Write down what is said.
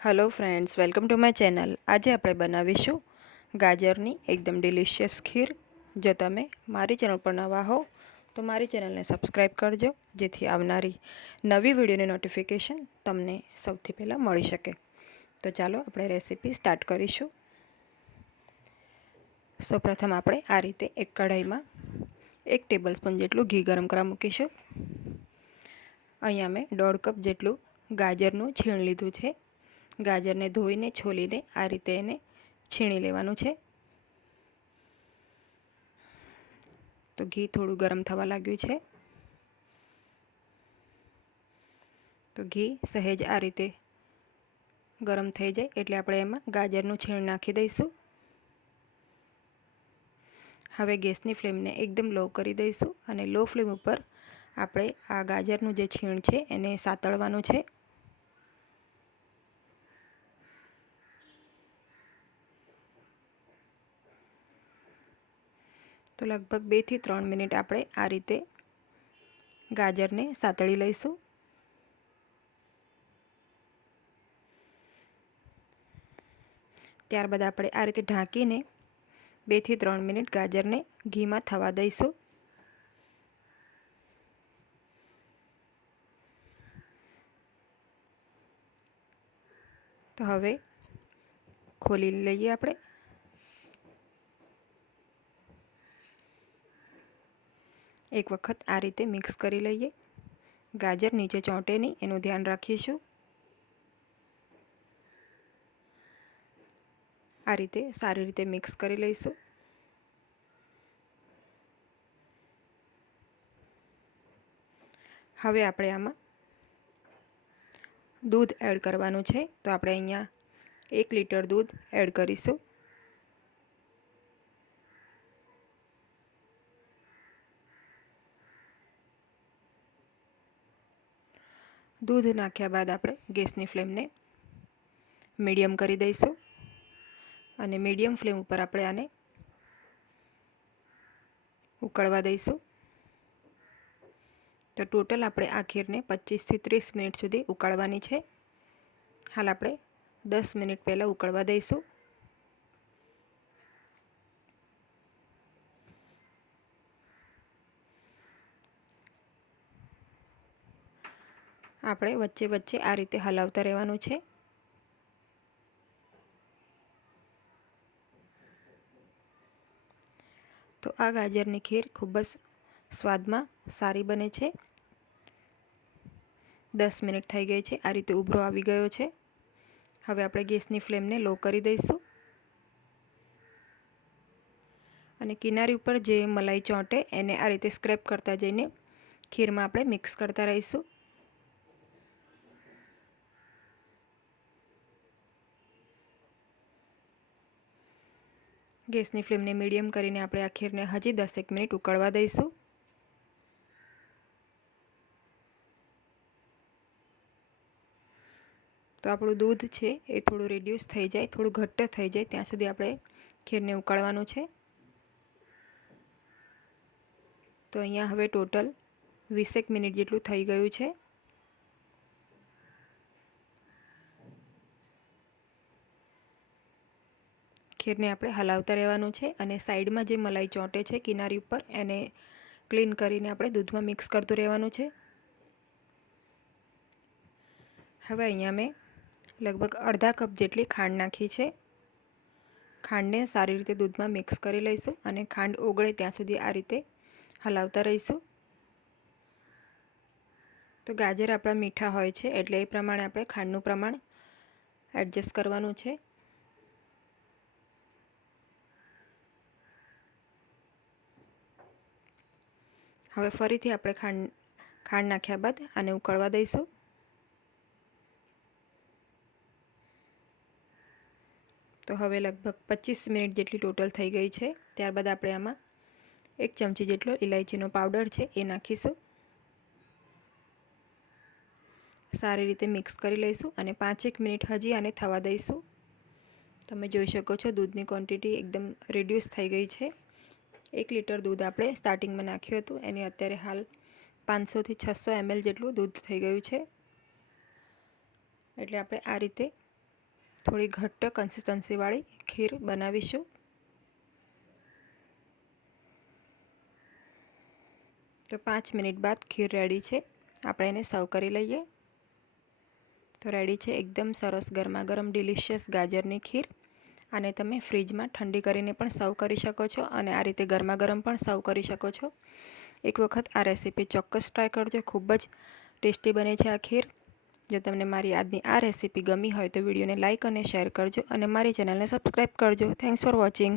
Hello friends, welcome to my channel. आज આપણે બનાવીશું ગાજરની એકદમ ડિલિશિયસ ખીર। જો તમે મારી ચેનલ પર નવા હો તો મારી ચેનલને સબસ્ક્રાઇબ કરજો, જેથી આવનારી નવી વિડીયોની નોટિફિકેશન તમને સૌથી પહેલાં મળી શકે। તો ચાલો આપણે રેસીપી સ્ટાર્ટ કરીશું। સૌપ્રથમ આપણે આ રીતે એક કઢાઈમાં 1 ટેબલસ્પૂન જેટલું ઘી ગરમ કરવા મૂકીશું। અહીંયા મેં 1.5 કપ જેટલું ગાજરનું છીણ લીધું છે। ગાજરને ધોઈને છોલીને આ રીતે એને છીણી લેવાનું છે। તો ઘી થોડું ગરમ થવા લાગ્યું છે, તો ઘી સહેજ આ રીતે ગરમ થઈ જાય એટલે આપણે એમાં ગાજરનું છીણ નાખી દઈશું। હવે ગેસની ફ્લેમને એકદમ લો કરી દઈશું અને લો ફ્લેમ ઉપર આપણે આ ગાજરનું જે છીણ છે એને સાતળવાનું છે। તો લગભગ 2 થી 3 મિનિટ આપણે આ રીતે ગાજરને સાતળી લઈશું। ત્યારબાદ આપણે આ રીતે ઢાંકીને 2 થી 3 મિનિટ ગાજરને ઘીમાં થવા દઈશું। તો હવે ખોલી લઈએ આપણે। એક વખત આ રીતે મિક્સ કરી લઈએ। ગાજર નીચે ચોંટે નહીં એનું ધ્યાન રાખીશું। આ રીતે સારી રીતે મિક્સ કરી લઈશું। હવે આપણે આમાં દૂધ એડ કરવાનું છે। તો આપણે અહીંયા 1 લીટર દૂધ એડ કરીશું। દૂધ નાખ્યા બાદ આપણે ગેસની ફ્લેમને મીડિયમ કરી દઈશું અને મીડિયમ ફ્લેમ ઉપર આપણે આને ઉકળવા દઈશું। તો ટોટલ આપણે આ ખીરને 25 થી 30 મિનિટ સુધી ઉકાળવાની છે। હાલ આપણે 10 મિનિટ પહેલાં ઉકળવા દઈશું। આપણે વચ્ચે વચ્ચે આ રીતે હલાવતા રહેવાનું છે। તો આ ગાજરની ખીર ખૂબ જ સ્વાદમાં સારી બને છે। 10 મિનિટ થઈ ગઈ છે, આ રીતે ઉભરો આવી ગયો છે। હવે આપણે ગેસની ફ્લેમને લો કરી દઈશું અને કિનારી ઉપર જે મલાઈ ચોંટે એને આ રીતે સ્ક્રેપ કરતા જઈને ખીરમાં આપણે મિક્સ કરતા રહીશું। ગેસની ફ્લેમને મીડિયમ કરીને આપણે આ ખીરને હજી 10 મિનિટ ઉકળવા દઈશું। તો આપણું દૂધ છે એ થોડું રિડ્યુસ થઈ જાય, થોડું ઘટ્ટ થઈ જાય ત્યાં સુધી આપણે ખીરને ઉકાળવાનું છે। તો અહીંયા હવે ટોટલ 20 મિનિટ જેટલું થઈ ગયું છે। ખીરને આપણે હલાવતા રહેવાનું છે અને સાઈડમાં જે મલાઈ ચોંટે છે કિનારી ઉપર એને ક્લીન કરીને આપણે દૂધમાં મિક્સ કરતું રહેવાનું છે। હવે અહીંયા મેં લગભગ અડધા કપ જેટલી ખાંડ નાખી છે। ખાંડને સારી રીતે દૂધમાં મિક્સ કરી લઈશું અને ખાંડ ઓગળે ત્યાં સુધી આ રીતે હલાવતા રહીશું। તો ગાજર આપણા મીઠા હોય છે એટલે એ પ્રમાણે આપણે ખાંડનું પ્રમાણ એડજસ્ટ કરવાનું છે। હવે ફરીથી આપણે ખાંડ નાખ્યા બાદ આને ઉકળવા દઈશું। તો હવે લગભગ 25 મિનિટ જેટલી ટોટલ થઈ ગઈ છે। ત્યારબાદ આપણે આમાં 1 ચમચી જેટલો ઇલાયચીનો પાવડર છે એ નાખીશું। સારી રીતે મિક્સ કરી લઈશું અને 5 મિનિટ હજી આને થવા દઈશું। તમે જોઈ શકો છો દૂધની ક્વોન્ટિટી એકદમ રિડ્યુસ થઈ ગઈ છે। 1 લીટર દૂધ આપણે સ્ટાર્ટિંગમાં નાખ્યું હતું, એની અત્યારે હાલ 500 થી 600 ml જેટલું દૂધ થઈ ગયું છે। એટલે આપણે આ રીતે થોડી ઘટ્ટ કન્સિસ્ટન્સીવાળી ખીર બનાવીશું. તો 5 મિનિટ બાદ ખીર રેડી છે. આપણે એને સર્વ કરી લઈએ. તો રેડી છે એકદમ સરસ ગરમા ગરમ ડિલિશિયસ ગાજરની ખીર. આને તમે ફ્રીજમાં ઠંડી કરીને પણ સર્વ કરી શકો છો અને આ રીતે ગરમા ગરમ પણ સર્વ કરી શકો છો. એક વખત આ રેસીપી ચોક્કસ ટ્રાય કરજો. ખૂબ જ ટેસ્ટી બને છે આ ખીર. જો તમને મારી આજની આ રેસીપી ગમી હોય તો વિડીયોને લાઇક અને શેર કરજો અને મારી ચેનલને સબસ્ક્રાઈબ કરજો. Thanks for watching.